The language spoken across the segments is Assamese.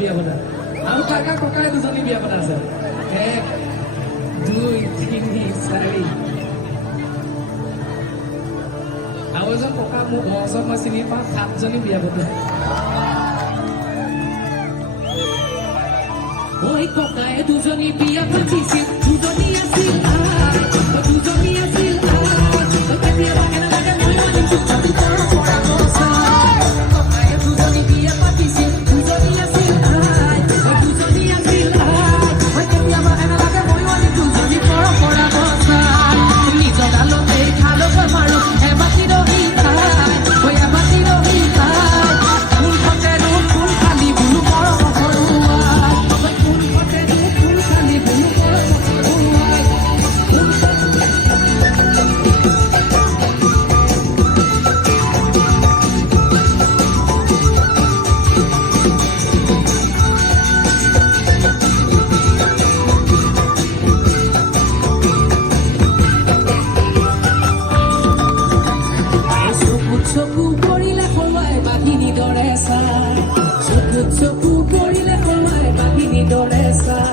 বিয়া পতা আৰু কাকা ককাই দুজনী বিয়া পতা আছে 1 2 3 4 আৰু এজন ককা মোৰ বছৰ মই চিনি পাওঁ 7জনী বিয়া পতা ঐ ককাই দুজনী বিয়া পাতিছিল দুজনী আছিল দুজনী আছিল কেতিয়াবা এনেকে মই মানিছো ককাই দুজনী বিয়া পাতিছিল দুজনী আছিল দুজনী আছিল কেতিয়াবা এনেকে মই মানিছো দুজনী পৰা বচাই নিজৰ গালতে খালো মাৰো এবাতি ৰহি খাই এবাতি ৰহি খাই ফুল ফটেৰো ফুল খালি বুলু বৰ সৰুৱাই ফুল ফটেৰো ফুল খালি বুলু বৰ সৰুৱাই চকু পৰিলে সৰুৱাই বাঘিনী দৰে চাই চকু পৰিলে সৰুৱাই বাঘিনী দৰে চাই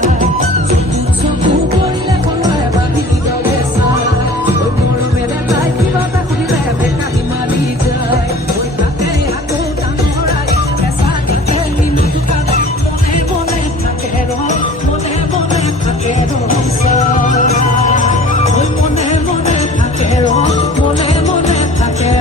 চকু পৰিলে সৰুৱাই বাঘিনী দৰে চাই মৰমেৰে তাই কিবা এটা শুনিলে বেকাহি মাৰি যায় তাকে আকৌ ডাঙৰাই এচা দিকে মিনি দোকান মনে মনে থাকে মনে মনে থাকে মনে মনে থাকে মনে মনে থাকে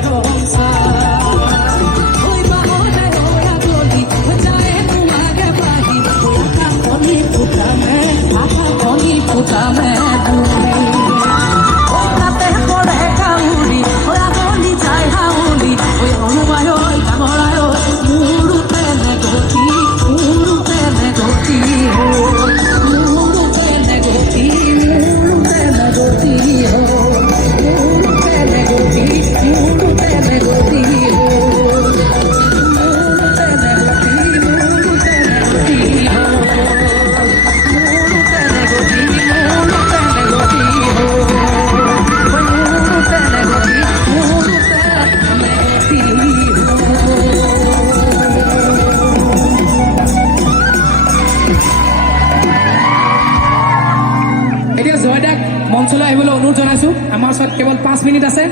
মঞ্চলৈ আহিবলৈ অনুৰোধ জনাইছো আমাৰ ওচৰত কেৱল 5 মিনিট আছে